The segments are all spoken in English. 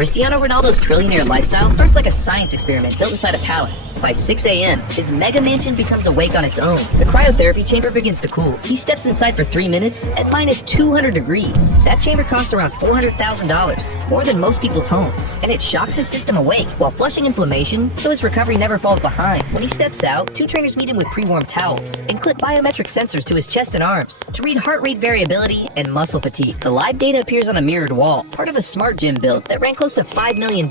Cristiano Ronaldo's trillionaire lifestyle starts like a science experiment built inside a palace. By 6 a.m., his mega mansion becomes awake on its own. The cryotherapy chamber begins to cool. He steps inside for 3 minutes at minus 200 degrees. That chamber costs around $400,000, more than most people's homes. And it shocks his system awake while flushing inflammation so his recovery never falls behind. When he steps out, 2 trainers meet him with pre-warmed towels and clip biometric sensors to his chest and arms to read heart rate variability and muscle fatigue. The live data appears on a mirrored wall, part of a smart gym build that ran close to $5 million.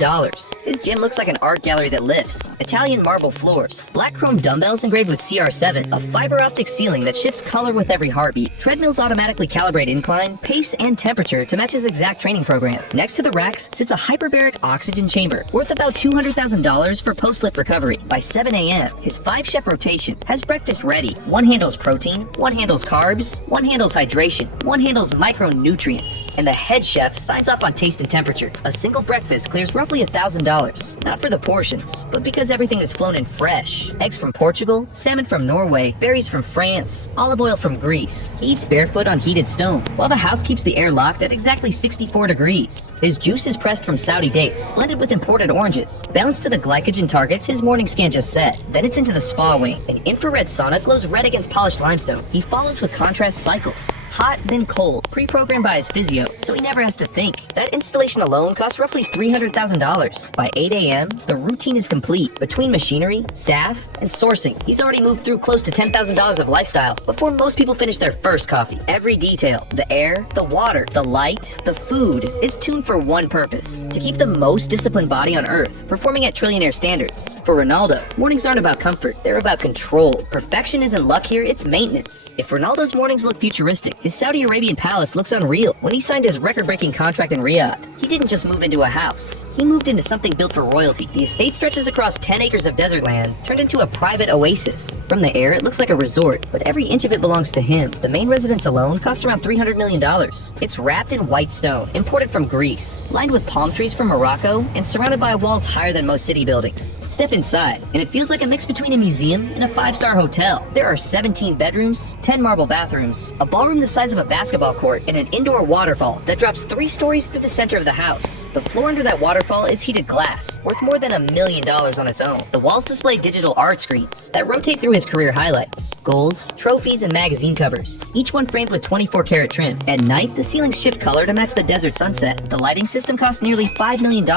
His gym looks like an art gallery that lifts. Italian marble floors, black chrome dumbbells engraved with CR7, a fiber optic ceiling that shifts color with every heartbeat. Treadmills automatically calibrate incline, pace, and temperature to match his exact training program. Next to the racks sits a hyperbaric oxygen chamber, worth about $200,000 for post-lift recovery. By 7 a.m., his 5-chef rotation has breakfast ready. One handles protein, one handles carbs, one handles hydration, one handles micronutrients, and the head chef signs off on taste and temperature. A single breakfast clears roughly $1,000, not for the portions, but because everything is flown in fresh. Eggs from Portugal, salmon from Norway, berries from France, olive oil from Greece. He eats barefoot on heated stone, while the house keeps the air locked at exactly 64 degrees. His juice is pressed from Saudi dates, blended with imported oranges. Balanced to the glycogen targets his morning scan just set. Then it's into the spa wing. An infrared sauna glows red against polished limestone. He follows with contrast cycles. Hot, then cold, pre-programmed by his physio, so he never has to think. That installation alone costs roughly $300,000. By 8 a.m., the routine is complete. Between machinery, staff, and sourcing, he's already moved through close to $10,000 of lifestyle before most people finish their first coffee. Every detail, the air, the water, the light, the food, is tuned for one purpose: to keep the most disciplined body on earth, performing at trillionaire standards. For Ronaldo, mornings aren't about comfort, they're about control. Perfection isn't luck here, it's maintenance. If Ronaldo's mornings look futuristic, his Saudi Arabian palace looks unreal. When he signed his record-breaking contract in Riyadh, he didn't just move into a house. He moved into something built for royalty. The estate stretches across 10 acres of desert land, turned into a private oasis. From the air, it looks like a resort, but every inch of it belongs to him. The main residence alone cost around $300 million. It's wrapped in white stone, imported from Greece, lined with palm trees from Morocco, and surrounded by walls higher than most city buildings. Step inside, and it feels like a mix between a museum and a 5-star hotel. There are 17 bedrooms, 10 marble bathrooms, a ballroom the size of a basketball court, and an indoor waterfall that drops 3 stories through the center of the house. The floor under that waterfall is heated glass, worth more than $1 million on its own. The walls display digital art screens that rotate through his career highlights, goals, trophies, and magazine covers, each one framed with 24-karat trim. At night, the ceilings shift color to match the desert sunset. The lighting system costs nearly $5 million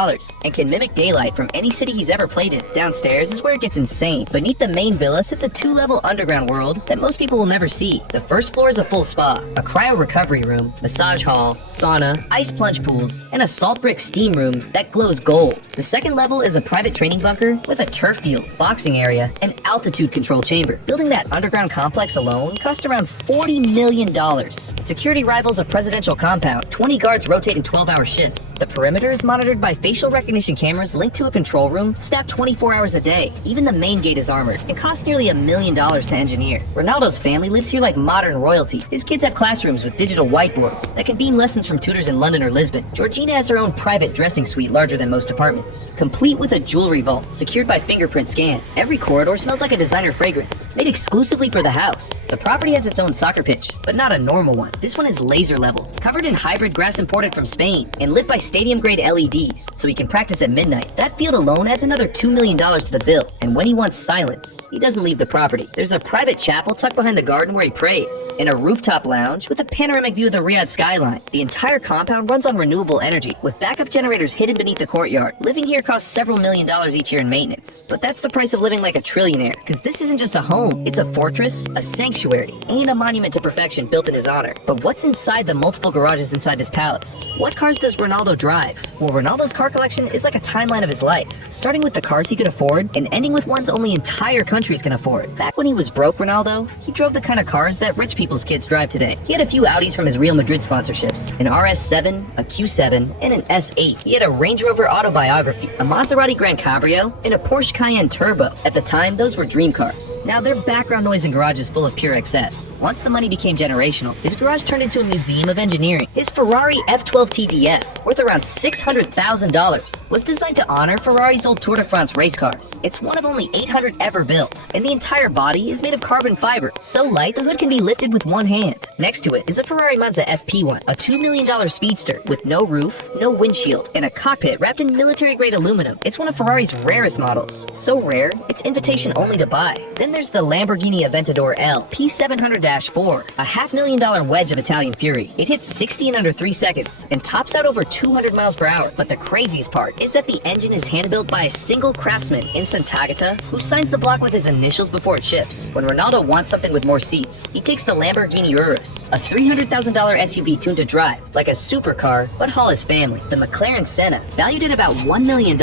and can mimic daylight from any city he's ever played in. Downstairs is where it gets insane. Beneath the main villa sits a 2-level underground world that most people will never see. The first floor is a full spa, a cryo recovery room, massage hall, sauna, ice plunge pools, and a salt brick steam room that glows gold. The second level is a private training bunker with a turf field, boxing area, and altitude control chamber. Building that underground complex alone cost around $40 million. Security rivals a presidential compound. 20 guards rotate in 12-hour shifts. The perimeter is monitored by facial recognition cameras linked to a control room staffed 24 hours a day. Even the main gate is armored and costs nearly $1 million to engineer. Ronaldo's family lives here like modern royalty. His kids have classrooms with digital whiteboards that can beam lessons from tutors in London or Lisbon. Georgina has her own private dressing suite larger than most apartments, complete with a jewelry vault secured by fingerprint scan. Every corridor smells like a designer fragrance, made exclusively for the house. The property has its own soccer pitch, but not a normal one. This one is laser level, covered in hybrid grass imported from Spain, and lit by stadium-grade LEDs, so he can practice at midnight. That field alone adds another $2 million to the bill, and when he wants silence, he doesn't leave the property. There's a private chapel tucked behind the garden where he prays, and a rooftop lounge with a panoramic view of the Riyadh skyline. The entire compound runs on renewable energy, with backup generators hidden beneath the courtyard. Living here costs several $1 million each year in maintenance, but that's the price of living like a trillionaire, because this isn't just a home, it's a fortress, a sanctuary, and a monument to perfection built in his honor. But what's inside the multiple garages inside his palace? What cars does Ronaldo drive? Well, Ronaldo's car collection is like a timeline of his life, starting with the cars he could afford and ending with ones only entire countries can afford. Back when he was broke, Ronaldo, he drove the kind of cars that rich people's kids drive today. He had a few Audis from his Real Madrid sponsorships, an RS7, a Q7, and an S8. He had a Range Rover Autobiography, a Maserati Grand Cabrio, and a Porsche Cayenne Turbo. At the time, those were dream cars. Now their background noise and garage is full of pure excess. Once the money became generational, his garage turned into a museum of engineering. His Ferrari F12 TDF, worth around $600,000, was designed to honor Ferrari's old Tour de France race cars. It's one of only 800 ever built, and the entire body is made of carbon fiber, so light the hood can be lifted with one hand. Next to it is a Ferrari Monza SP1, a $2 million speedster with no roof, no windshield, shield, and a cockpit wrapped in military-grade aluminum. It's one of Ferrari's rarest models. So rare, it's invitation only to buy. Then there's the Lamborghini Aventador L P700-4, a $500,000 wedge of Italian fury. It hits 60 in under 3 seconds and tops out over 200 miles per hour. But the craziest part is that the engine is hand-built by a single craftsman in Sant'Agata who signs the block with his initials before it ships. When Ronaldo wants something with more seats, he takes the Lamborghini Urus, a $300,000 SUV tuned to drive like a supercar but haul his family. The McLaren Senna, valued at about $1 million,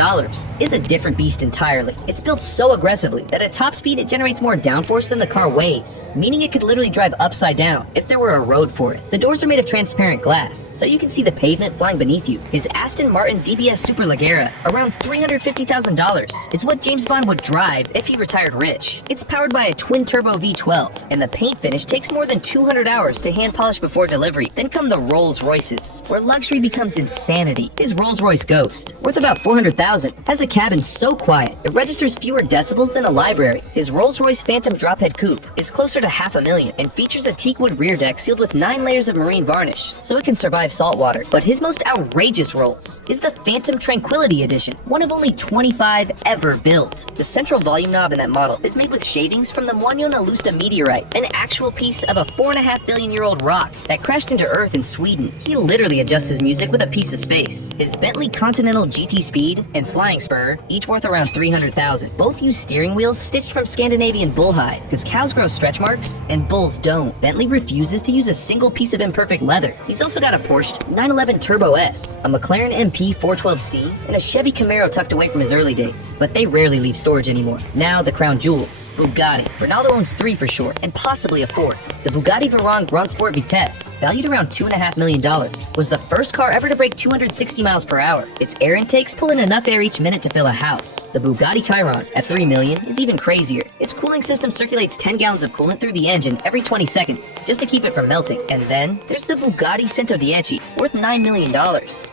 is a different beast entirely. It's built so aggressively that at top speed it generates more downforce than the car weighs, meaning it could literally drive upside down if there were a road for it. The doors are made of transparent glass, so you can see the pavement flying beneath you. His Aston Martin DBS Superleggera, around $350,000, is what James Bond would drive if he retired rich. It's powered by a twin-turbo V12, and the paint finish takes more than 200 hours to hand polish before delivery. Then come the Rolls Royces, where luxury becomes insanity. His Rolls Royce Ghost, worth about $400,000, has a cabin so quiet it registers fewer decibels than a library. His Rolls Royce Phantom Drophead Coupe is closer to $500,000 and features a teakwood rear deck sealed with 9 layers of marine varnish, so it can survive saltwater. But his most outrageous Rolls is the Phantom Tranquility Edition, one of only 25 ever built. The central volume knob in that model is made with shavings from the Moño Nalusta meteorite, an actual piece of a 4.5 billion-year-old rock that crashed into Earth in Sweden. He literally adjusts his music with a piece of space. His Bentley Continental GT Speed and Flying Spur, each worth around $300,000, both use steering wheels stitched from Scandinavian bullhide, because cows grow stretch marks and bulls don't. Bentley refuses to use a single piece of imperfect leather. He's also got a Porsche 911 Turbo S, a McLaren MP 412C, and a Chevy Camaro tucked away from his early days, but they rarely leave storage anymore. Now the crown jewels, Bugatti. Ronaldo owns 3 for sure, and possibly a 4th. The Bugatti Veyron Grand Sport Vitesse, valued around $2.5 million, was the first car ever to break 260 miles per hour. Its air intakes pull in enough air each minute to fill a house. The Bugatti Chiron, at $3 million, is even crazier. Its cooling system circulates 10 gallons of coolant through the engine every 20 seconds, just to keep it from melting. And then, there's the Bugatti Centodieci, worth $9 million,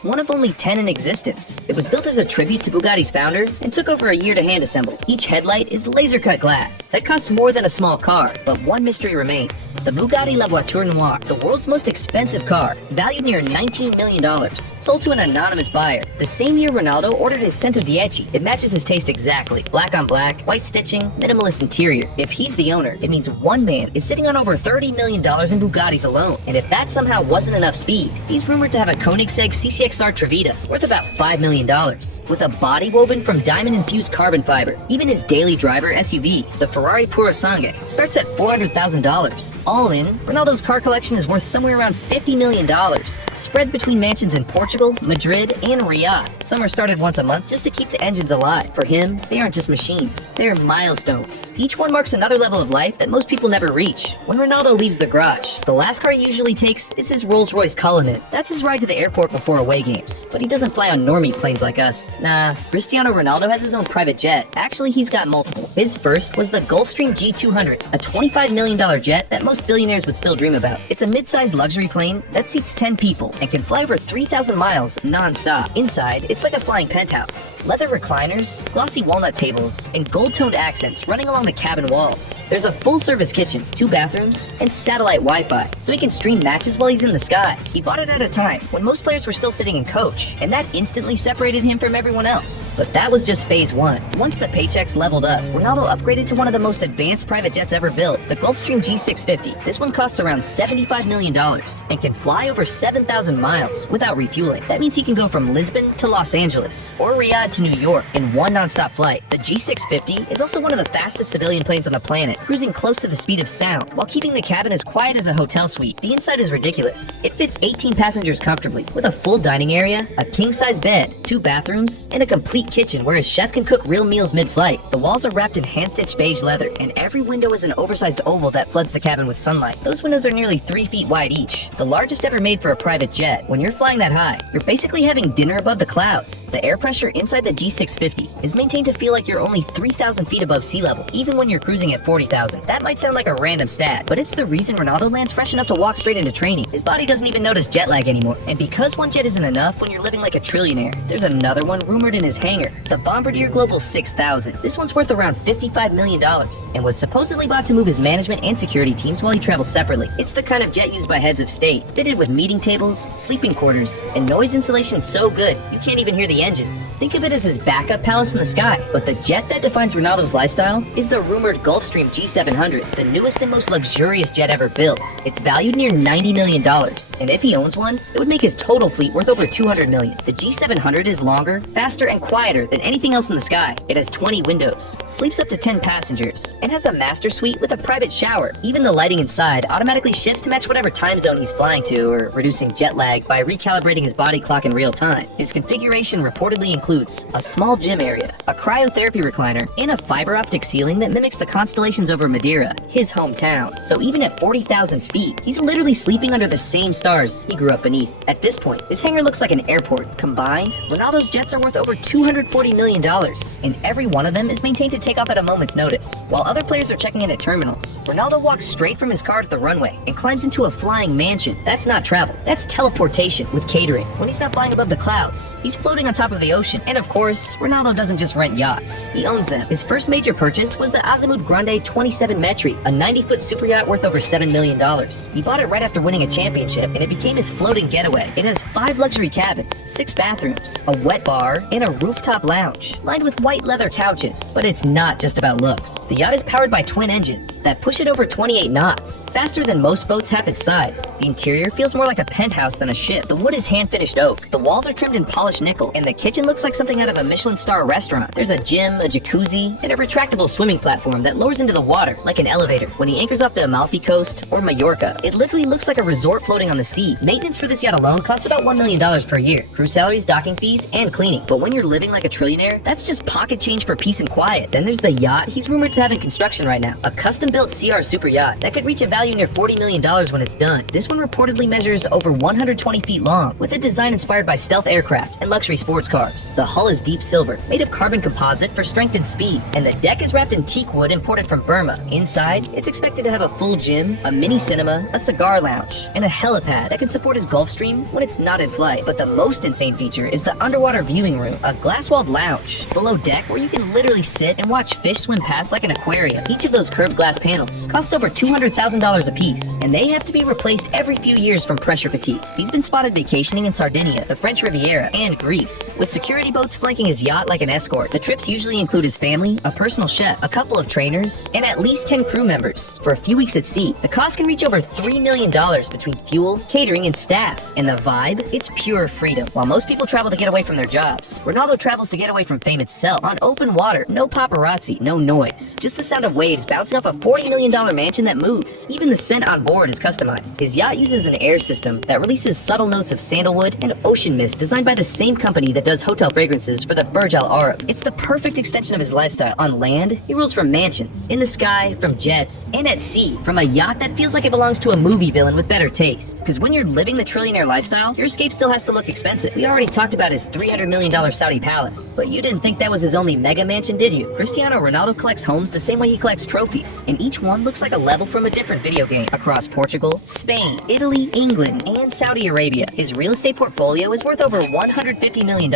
one of only 10 in existence. It was built as a tribute to Bugatti's founder and took over a year to hand assemble. Each headlight is laser-cut glass that costs more than a small car, but one mystery remains. The Bugatti La Voiture Noire, the world's most expensive car, valued near $19 million, sold to an anonymous buyer. The same year Ronaldo ordered his Centodieci. It matches his taste exactly. Black on black, white stitching, minimalist interior. If he's the owner, it means one man is sitting on over $30 million in Bugattis alone. And if that somehow wasn't enough speed, he's rumored to have a Koenigsegg CCXR Trevita, worth about $5 million, with a body woven from diamond-infused carbon fiber. Even his daily driver SUV, the Ferrari Purosangue, starts at $400,000. All in, Ronaldo's car collection is worth somewhere around $50 million, spread between mansions in Portugal, Madrid, and Riyadh. Some are started once a month just to keep the engines alive. For him, they aren't just machines, they're milestones. Each one marks another level of life that most people never reach. When Ronaldo leaves the garage, the last car he usually takes is his Rolls-Royce Cullinan. That's his ride to the airport before away games. But he doesn't fly on normie planes like us. Nah, Cristiano Ronaldo has his own private jet. Actually, he's got multiple. His first was the Gulfstream G200, a $25 million jet that most billionaires would still dream about. It's a mid-sized luxury plane that seats 10 people and can fly over 3,000 miles non-stop. Inside, it's like a flying penthouse. Leather recliners, glossy walnut tables, and gold-toned accents running along the cabin walls. There's a full-service kitchen, 2 bathrooms, and satellite Wi-Fi, so he can stream matches while he's in the sky. He bought it at a time when most players were still sitting in coach, and that instantly separated him from everyone else. But that was just phase 1. Once the paychecks leveled up, Ronaldo upgraded to one of the most advanced private jets ever built, the Gulfstream G650. This one costs around $75 million and can fly over 7,000 miles without refueling. That means he can go from Lisbon to Los Angeles or Riyadh to New York in one non-stop flight. The G650 is also one of the fastest civilian planes on the planet, cruising close to the speed of sound while keeping the cabin as quiet as a hotel suite. The inside is ridiculous. It fits 18 passengers comfortably with a full dining area, a king-size bed, 2 bathrooms, and a complete kitchen where his chef can cook real meals mid-flight. The walls are wrapped in hand-stitched beige leather, and every window is an oversized oval that floods the cabin with sunlight. Those windows are nearly 3 feet wide each, the largest ever made for a private jet. When you're flying that high, you're basically having dinner above the clouds. The air pressure inside the G650 is maintained to feel like you're only 3,000 feet above sea level, even when you're cruising at 40,000. That might sound like a random stat, but it's the reason Ronaldo lands fresh enough to walk straight into training. His body doesn't even notice jet lag anymore, and because one jet isn't enough when you're living like a trillionaire, there's there's another one rumored in his hangar, the Bombardier Global 6000. This one's worth around $55 million and was supposedly bought to move his management and security teams while he travels separately. It's the kind of jet used by heads of state, fitted with meeting tables, sleeping quarters, and noise insulation so good you can't even hear the engines. Think of it as his backup palace in the sky. But the jet that defines Ronaldo's lifestyle is the rumored Gulfstream G700, the newest and most luxurious jet ever built. It's valued near $90 million, and if he owns one, it would make his total fleet worth over $200 million. The G700 is longer, faster, and quieter than anything else in the sky. It has 20 windows, sleeps up to 10 passengers, and has a master suite with a private shower. Even the lighting inside automatically shifts to match whatever time zone he's flying to, or reducing jet lag by recalibrating his body clock in real time. His configuration reportedly includes a small gym area, a cryotherapy recliner, and a fiber optic ceiling that mimics the constellations over Madeira, his hometown. So even at 40,000 feet, he's literally sleeping under the same stars he grew up beneath. At this point, his hangar looks like an airport. Combined, Ronaldo's jets are worth over $240 million, and every one of them is maintained to take off at a moment's notice. While other players are checking in at terminals, Ronaldo walks straight from his car to the runway and climbs into a flying mansion. That's not travel, that's teleportation with catering. When he's not flying above the clouds, he's floating on top of the ocean. And of course, Ronaldo doesn't just rent yachts, he owns them. His first major purchase was the Azimut Grande 27 Metri, a 90-foot super yacht worth over $7 million. He bought it right after winning a championship, and it became his floating getaway. It has 5 luxury cabins, 6 bathrooms, a wet bar, and a rooftop lounge, lined with white leather couches. But it's not just about looks. The yacht is powered by twin engines that push it over 28 knots, faster than most boats half its size. The interior feels more like a penthouse than a ship. The wood is hand-finished oak, the walls are trimmed in polished nickel, and the kitchen looks like something out of a Michelin star restaurant. There's a gym, a jacuzzi, and a retractable swimming platform that lowers into the water like an elevator. When he anchors off the Amalfi Coast or Mallorca, it literally looks like a resort floating on the sea. Maintenance for this yacht alone costs about $1 million per year. Crew salaries, docking fees, and cleaning. But when you're living like a trillionaire, that's just pocket change for peace and quiet. Then there's the yacht he's rumored to have in construction right now. A custom-built CR super yacht that could reach a value near $40 million when it's done. This one reportedly measures over 120 feet long, with a design inspired by stealth aircraft and luxury sports cars. The hull is deep silver, made of carbon composite for strength and speed, and the deck is wrapped in teak wood imported from Burma. Inside, it's expected to have a full gym, a mini cinema, a cigar lounge, and a helipad that can support his Gulfstream when it's not in flight. But the most insane feature is the underwater viewing room, a glass-walled lounge below deck where you can literally sit and watch fish swim past like an aquarium. Each of those curved glass panels costs over $200,000 a piece, and they have to be replaced every few years from pressure fatigue. He's been spotted vacationing in Sardinia, the French Riviera, and Greece, with security boats flanking his yacht like an escort. The trips usually include his family, a personal chef, a couple of trainers, and at least 10 crew members. For a few weeks at sea, the cost can reach over $3 million between fuel, catering, and staff. And the vibe? It's pure freedom. While most people travel to get away from their jobs, Ronaldo travels to get away from fame itself. On open water, no paparazzi, no noise, just the sound of waves bouncing off a $40 million mansion that moves. Even the scent on board is customized. His yacht uses an air system that releases subtle notes of sandalwood and ocean mist designed by the same company that does hotel fragrances for the Burj Al Arab. It's the perfect extension of his lifestyle. On land, he rules from mansions, in the sky, from jets, and at sea, from a yacht that feels like it belongs to a movie villain with better taste. Because when you're living the trillionaire lifestyle, your escape still has to look expensive. We already talked about his $300 million Saudi palace, but you didn't think that was his only mega mansion, did you? Cristiano Ronaldo collects homes the same way he collects trophies, and each one looks like a level from a different video game. Across Portugal, Spain, Italy, England, and Saudi Arabia, his real estate portfolio is worth over $150 million.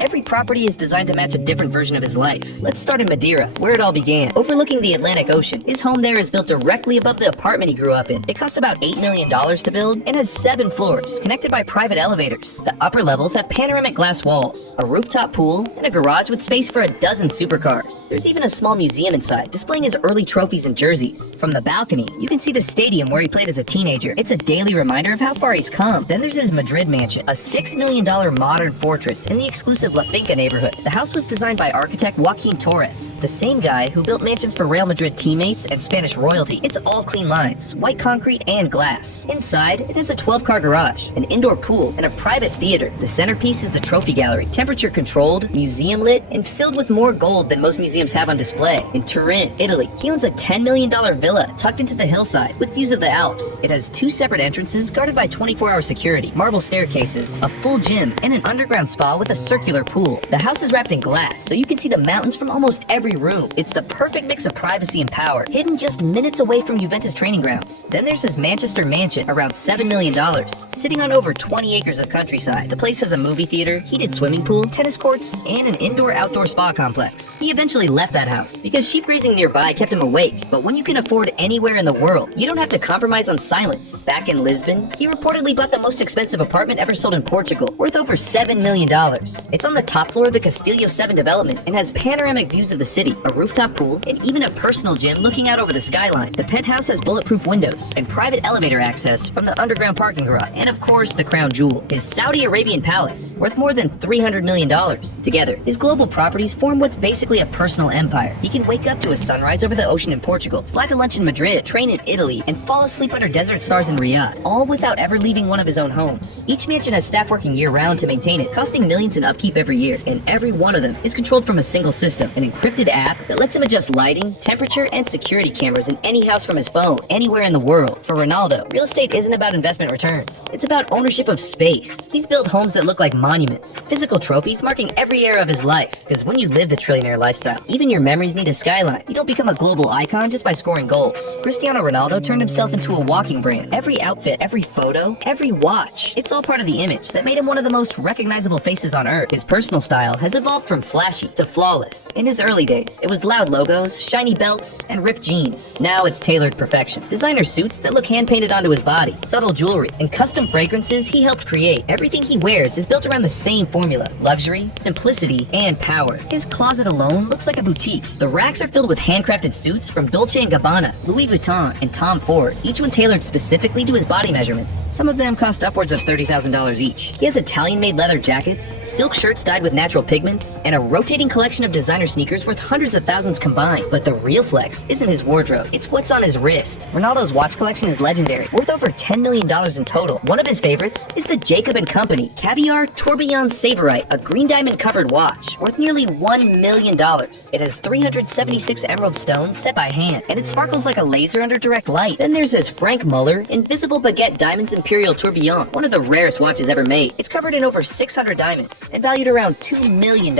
Every property is designed to match a different version of his life. Let's start in Madeira, where it all began. Overlooking the Atlantic Ocean, his home there is built directly above the apartment he grew up in. It cost about $8 million to build and has 7 floors, connected by private elevators. The upper levels have panoramic glass walls, a rooftop pool, and a garage with space for a dozen supercars. There's even a small museum inside, displaying his early trophies and jerseys. From the balcony, you can see the stadium where he played as a teenager. It's a daily reminder of how far he's come. Then there's his Madrid mansion, a $6 million modern fortress in the exclusive La Finca neighborhood. The house was designed by architect Joaquin Torres, the same guy who built mansions for Real Madrid teammates and Spanish royalty. It's all clean lines, white concrete, and glass. Inside, it has a 12-car garage, an indoor pool, and a private theater. The centerpiece is the trophy gallery, temperature controlled, museum lit, and filled with more gold than most museums have on display. In Turin, Italy, he owns a $10 million villa tucked into the hillside with views of the Alps. It has 2 separate entrances guarded by 24-hour security, marble staircases, a full gym, and an underground spa with a circular pool. The house is wrapped in glass, so you can see the mountains from almost every room. It's the perfect mix of privacy and power, hidden just minutes away from Juventus training grounds. Then there's his Manchester mansion, around $7 million, sitting on over 20 acres of countryside. The place has a movie theater, theater, heated swimming pool, tennis courts, and an indoor-outdoor spa complex. He eventually left that house because sheep grazing nearby kept him awake. But when you can afford anywhere in the world, you don't have to compromise on silence. Back in Lisbon, he reportedly bought the most expensive apartment ever sold in Portugal, worth over $7 million. It's on the top floor of the Castilho 7 development and has panoramic views of the city, a rooftop pool, and even a personal gym looking out over the skyline. The penthouse has bulletproof windows and private elevator access from the underground parking garage. And of course, the crown jewel, his Saudi Arabian palace, worth more than $300 million. Together, his global properties form what's basically a personal empire. He can wake up to a sunrise over the ocean in Portugal, fly to lunch in Madrid, train in Italy, and fall asleep under desert stars in Riyadh, all without ever leaving one of his own homes. Each mansion has staff working year-round to maintain it, costing millions in upkeep every year, and every one of them is controlled from a single system, an encrypted app that lets him adjust lighting, temperature, and security cameras in any house from his phone, anywhere in the world. For Ronaldo, real estate isn't about investment returns. It's about ownership of space. He's built homes that look like monuments, physical trophies marking every era of his life. Because when you live the trillionaire lifestyle, even your memories need a skyline. You don't become a global icon just by scoring goals. Cristiano Ronaldo turned himself into a walking brand. Every outfit, every photo, every watch, it's all part of the image that made him one of the most recognizable faces on earth. His personal style has evolved from flashy to flawless. In his early days, it was loud logos, shiny belts, and ripped jeans. Now it's tailored perfection. Designer suits that look hand-painted onto his body, subtle jewelry, and custom fragrances he helped create. Everything he wears is built around the same formula: luxury, simplicity, and power. His closet alone looks like a boutique. The racks are filled with handcrafted suits from Dolce & Gabbana, Louis Vuitton, and Tom Ford, each one tailored specifically to his body measurements. Some of them cost upwards of $30,000 each. He has Italian-made leather jackets, silk shirts dyed with natural pigments, and a rotating collection of designer sneakers worth hundreds of thousands combined. But the real flex isn't his wardrobe, it's what's on his wrist. Ronaldo's watch collection is legendary, worth over $10 million in total. One of his favorites is the Jacob & Company Caviar Tourbillon Savorite, a green diamond covered watch, worth nearly $1 million. It has 376 emerald stones set by hand, and it sparkles like a laser under direct light. Then there's his Frank Muller Invisible Baguette Diamonds Imperial Tourbillon, one of the rarest watches ever made. It's covered in over 600 diamonds and valued around $2 million.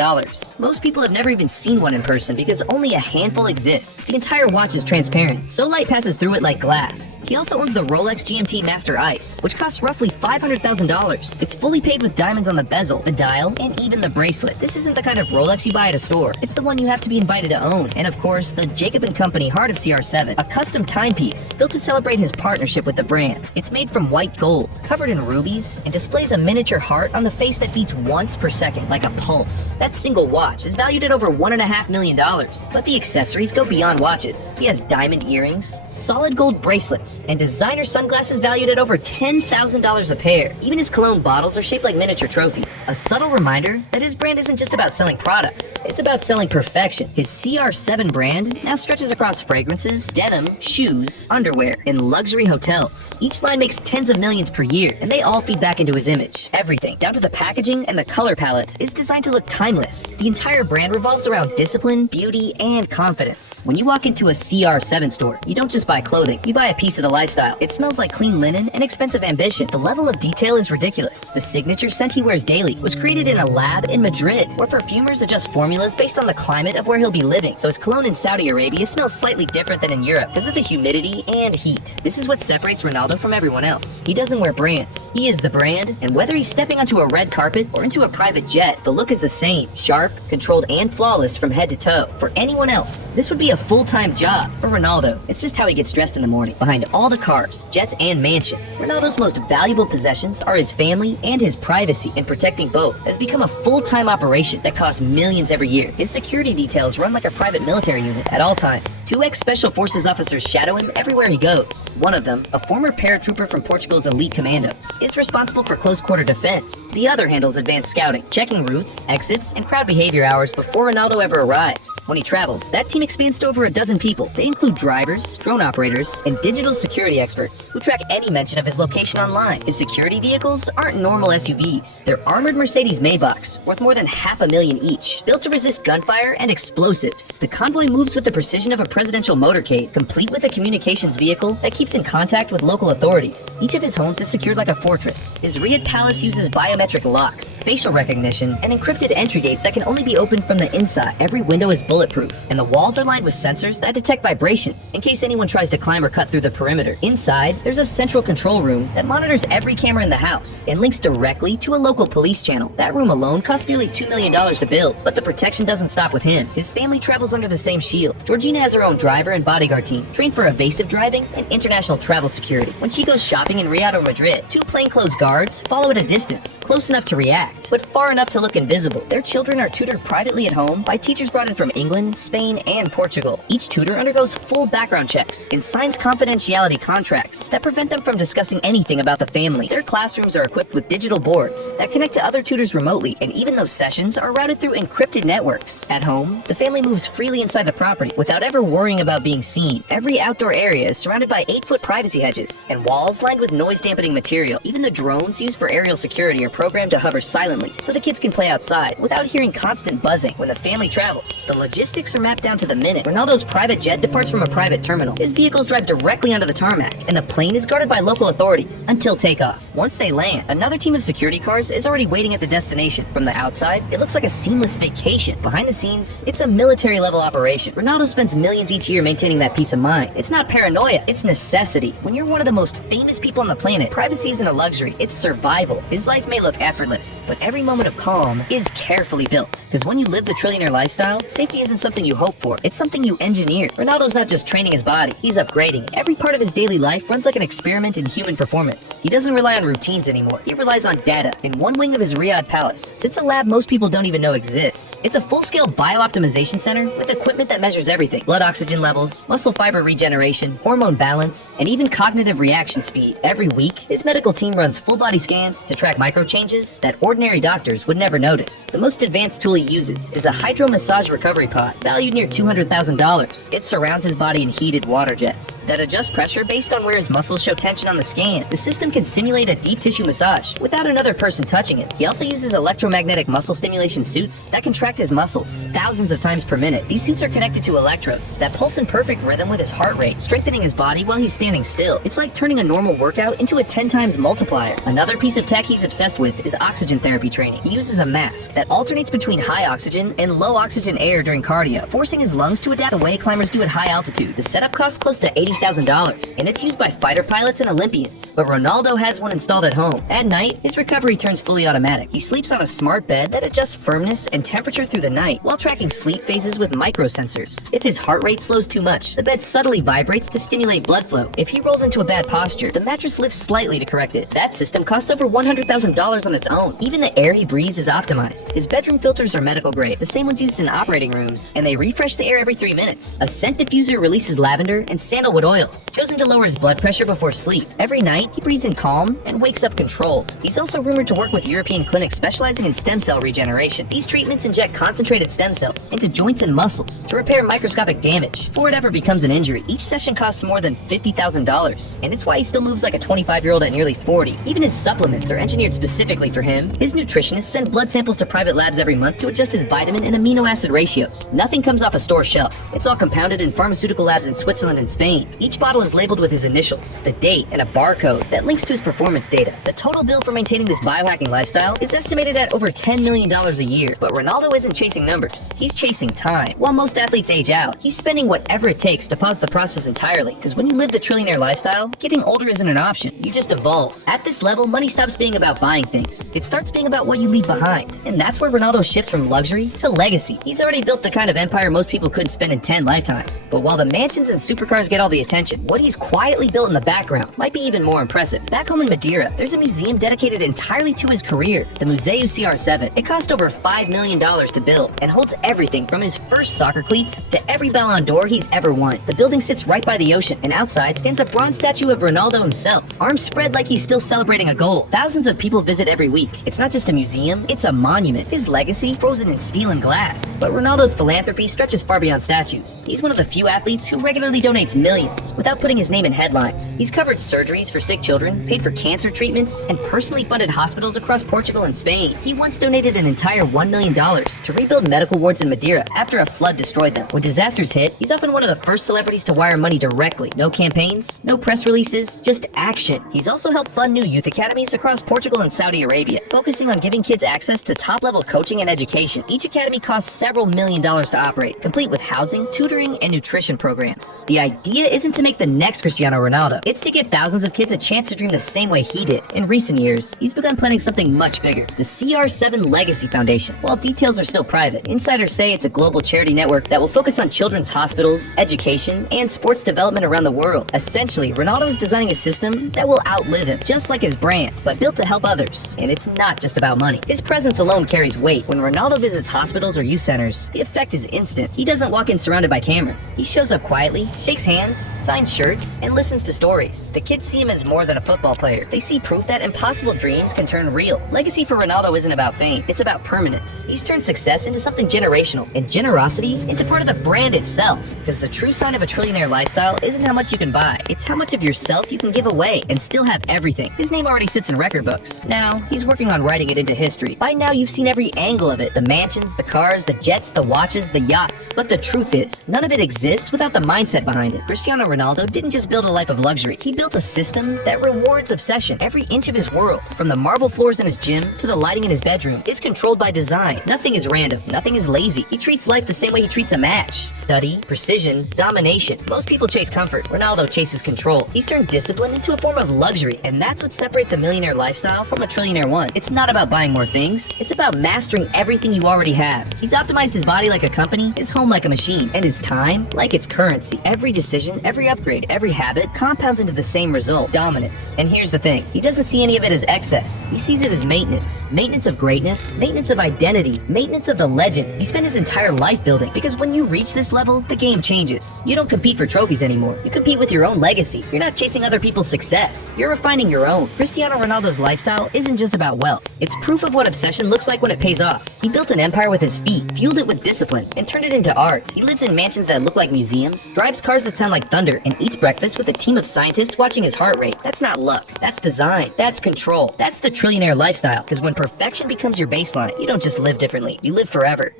Most people have never even seen one in person because only a handful exist. The entire watch is transparent, so light passes through it like glass. He also owns the Rolex GMT Master Ice, which costs roughly $500,000. It's fully paid with diamonds on the bezel, the dial, and even the bracelet. This isn't the kind of Rolex you buy at a store. It's the one you have to be invited to own. And of course, the Jacob & Company Heart of CR7, a custom timepiece built to celebrate his partnership with the brand. It's made from white gold, covered in rubies, and displays a miniature heart on the face that beats once per second, like a pulse. That single watch is valued at over $1.5 million. But the accessories go beyond watches. He has diamond earrings, solid gold bracelets, and designer sunglasses valued at over $10,000 a pair. Even his cologne bottles are shaped like miniature trophies. A subtle reminder that his brand isn't just about selling products, it's about selling perfection. His CR7 brand now stretches across fragrances, denim, shoes, underwear, and luxury hotels. Each line makes tens of millions per year, and they all feed back into his image. Everything, down to the packaging and the color palette, is designed to look timeless. The entire brand revolves around discipline, beauty, and confidence. When you walk into a CR7 store, you don't just buy clothing, you buy a piece of the lifestyle. It smells like clean linen and expensive ambition. The level of detail is ridiculous. The signature scent he wears daily was created in a lab in Madrid, where perfumers adjust formulas based on the climate of where he'll be living. So his cologne in Saudi Arabia smells slightly different than in Europe because of the humidity and heat. This is what separates Ronaldo from everyone else. He doesn't wear brands. He is the brand, and whether he's stepping onto a red carpet or into a private jet, the look is the same. Sharp, controlled, and flawless from head to toe. For anyone else, this would be a full-time job. For Ronaldo, it's just how he gets dressed in the morning. Behind all the cars, jets, and mansions, Ronaldo's most valuable possessions are his family and his privacy, and protecting both has become a full-time operation that costs millions every year. His security details run like a private military unit at all times. 2 ex-Special Forces officers shadow him everywhere he goes. One of them, a former paratrooper from Portugal's elite commandos, is responsible for close-quarter defense. The other handles advanced scouting, checking routes, exits, and crowd behavior hours before Ronaldo ever arrives. When he travels, that team expands to over a dozen people. They include drivers, drone operators, and digital security experts who track any mention of his location online. His security vehicles aren't normal SUVs. They're armored Mercedes Maybachs, worth more than $500,000 each, built to resist gunfire and explosives. The convoy moves with the precision of a presidential motorcade, complete with a communications vehicle that keeps in contact with local authorities. Each of his homes is secured like a fortress. His Riyadh palace uses biometric locks, facial recognition, and encrypted entry gates that can only be opened from the inside. Every window is bulletproof, and the walls are lined with sensors that detect vibrations in case anyone tries to climb or cut through the perimeter. Inside, there's a central control room that monitors every camera in the house and links directly to a local police Police Channel. That room alone cost nearly $2 million to build, but the protection doesn't stop with him. His family travels under the same shield. Georgina has her own driver and bodyguard team, trained for evasive driving and international travel security. When she goes shopping in Riyadh or Madrid, 2 plainclothes guards follow at a distance, close enough to react, but far enough to look invisible. Their children are tutored privately at home by teachers brought in from England, Spain, and Portugal. Each tutor undergoes full background checks and signs confidentiality contracts that prevent them from discussing anything about the family. Their classrooms are equipped with digital boards that connect to other tutors remotely, and even those sessions are routed through encrypted networks. At home, the family moves freely inside the property without ever worrying about being seen. Every outdoor area is surrounded by 8-foot privacy hedges and walls lined with noise-dampening material. Even the drones used for aerial security are programmed to hover silently so the kids can play outside without hearing constant buzzing when the family travels. The logistics are mapped down to the minute. Ronaldo's private jet departs from a private terminal. His vehicles drive directly onto the tarmac, and the plane is guarded by local authorities until takeoff. Once they land, another team of security cars is already waiting at the destination. From the outside, it looks like a seamless vacation. Behind the scenes, it's a military-level operation. Ronaldo spends millions each year maintaining that peace of mind. It's not paranoia, it's necessity. When you're one of the most famous people on the planet, privacy isn't a luxury, it's survival. His life may look effortless, but every moment of calm is carefully built. Because when you live the trillionaire lifestyle, safety isn't something you hope for, it's something you engineer. Ronaldo's not just training his body, he's upgrading it. Every part of his daily life runs like an experiment in human performance. He doesn't rely on routines anymore, he relies on data. In one wing of his Riyadh palace sits a lab most people don't even know exists. It's a full-scale biooptimization center with equipment that measures everything: blood oxygen levels, muscle fiber regeneration, hormone balance, and even cognitive reaction speed. Every week, his medical team runs full-body scans to track micro changes that ordinary doctors would never notice. The most advanced tool he uses is a hydro massage recovery pod, valued near $200,000. It surrounds his body in heated water jets that adjust pressure based on where his muscles show tension on the scan. The system can simulate a deep tissue massage without another person touching it. He also uses electromagnetic muscle stimulation suits that contract his muscles thousands of times per minute. These suits are connected to electrodes that pulse in perfect rhythm with his heart rate, strengthening his body while he's standing still. It's like turning a normal workout into a 10 times multiplier. Another piece of tech he's obsessed with is oxygen therapy training. He uses a mask that alternates between high oxygen and low oxygen air during cardio, forcing his lungs to adapt the way climbers do at high altitude. The setup costs close to $80,000, and it's used by fighter pilots and Olympians. But Ronaldo has one installed at home. At night, his recovery turns fully automatic. He sleeps on a smart bed that adjusts firmness and temperature through the night while tracking sleep phases with microsensors. If his heart rate slows too much, the bed subtly vibrates to stimulate blood flow. If he rolls into a bad posture, the mattress lifts slightly to correct it. That system costs over $100,000 on its own. Even the air he breathes is optimized. His bedroom filters are medical grade, the same ones used in operating rooms, and they refresh the air every 3 minutes. A scent diffuser releases lavender and sandalwood oils, chosen to lower his blood pressure before sleep. Every night, he breathes in calm and wakes up controlled. He's also rumored to work with European clinics specializing in stem cell regeneration. These treatments inject concentrated stem cells into joints and muscles to repair microscopic damage before it ever becomes an injury. Each session costs more than $50,000, and it's why he still moves like a 25-year-old at nearly 40. Even his supplements are engineered specifically for him. His nutritionists send blood samples to private labs every month to adjust his vitamin and amino acid ratios. Nothing comes off a store shelf. It's all compounded in pharmaceutical labs in Switzerland and Spain. Each bottle is labeled with his initials, the date, and a barcode that links to his performance data. The total bill for maintaining this biohacking lifestyle is estimated at over $10 million a year. But Ronaldo isn't chasing numbers. He's chasing time. While most athletes age out, he's spending whatever it takes to pause the process entirely. Because when you live the trillionaire lifestyle, getting older isn't an option. You just evolve. At this level, money stops being about buying things. It starts being about what you leave behind. And that's where Ronaldo shifts from luxury to legacy. He's already built the kind of empire most people couldn't spend in 10 lifetimes. But while the mansions and supercars get all the attention, what he's quietly built in the background might be even more impressive. Back home in Madeira, there's a museum dedicated entirely to his career, the Museu CR7. It cost over $5 million to build and holds everything from his first soccer cleats to every Ballon d'Or he's ever won. The building sits right by the ocean, and outside stands a bronze statue of Ronaldo himself, arms spread like he's still celebrating a goal. Thousands of people visit every week. It's not just a museum, it's a monument. His legacy frozen in steel and glass. But Ronaldo's philanthropy stretches far beyond statues. He's one of the few athletes who regularly donates millions without putting his name in headlines. He's covered surgeries for sick children, paid for cancer treatments, and personally funded hospitals across Portugal and Spain. He once donated an entire $1 million to rebuild medical wards in Madeira after a flood destroyed them. When disasters hit, he's often one of the first celebrities to wire money directly. No campaigns, no press releases, just action. He's also helped fund new youth academies across Portugal and Saudi Arabia, focusing on giving kids access to top-level coaching and education. Each academy costs several $millions to operate, complete with housing, tutoring, and nutrition programs. The idea isn't to make the next Cristiano Ronaldo. It's to give thousands of kids a chance to dream the same way he did. In recent years, he's begun planning something something much bigger, the CR7 Legacy Foundation. While details are still private, insiders say it's a global charity network that will focus on children's hospitals, education, and sports development around the world. Essentially, Ronaldo is designing a system that will outlive him, just like his brand, but built to help others. And it's not just about money. His presence alone carries weight. When Ronaldo visits hospitals or youth centers, the effect is instant. He doesn't walk in surrounded by cameras. He shows up quietly, shakes hands, signs shirts, and listens to stories. The kids see him as more than a football player. They see proof that impossible dreams can turn real. Legacy for Ronaldo isn't about fame, it's about permanence. He's turned success into something generational, and generosity into part of the brand itself. Because the true sign of a trillionaire lifestyle isn't how much you can buy, it's how much of yourself you can give away and still have everything. His name already sits in record books. Now, he's working on writing it into history. By now, you've seen every angle of it. The mansions, the cars, the jets, the watches, the yachts. But the truth is, none of it exists without the mindset behind it. Cristiano Ronaldo didn't just build a life of luxury. He built a system that rewards obsession. Every inch of his world, from the marble floors in his gym to the lighting in his bedroom, is controlled by design. Nothing is random. Nothing is lazy. He treats life the same way he treats a match. Study, precision, domination. Most people chase comfort. Ronaldo chases control. He's turned discipline into a form of luxury, and that's what separates a millionaire lifestyle from a trillionaire one. It's not about buying more things. It's about mastering everything you already have. He's optimized his body like a company, his home like a machine, and his time like its currency. Every decision, every upgrade, every habit compounds into the same result: dominance. And here's the thing, he doesn't see any of it as excess. He sees it as maintenance. Maintenance of greatness, maintenance of identity, maintenance of the legend he spent his entire life building. Because when you reach this level, the game changes. You don't compete for trophies anymore. You compete with your own legacy. You're not chasing other people's success. You're refining your own. Cristiano Ronaldo's lifestyle isn't just about wealth. It's proof of what obsession looks like when it pays off. He built an empire with his feet, fueled it with discipline, and turned it into art. He lives in mansions that look like museums, drives cars that sound like thunder, and eats breakfast with a team of scientists watching his heart rate. That's not luck. That's design. That's control. That's the trillionaire lifestyle. Because when perfection becomes your baseline, you don't just live differently. You live forever.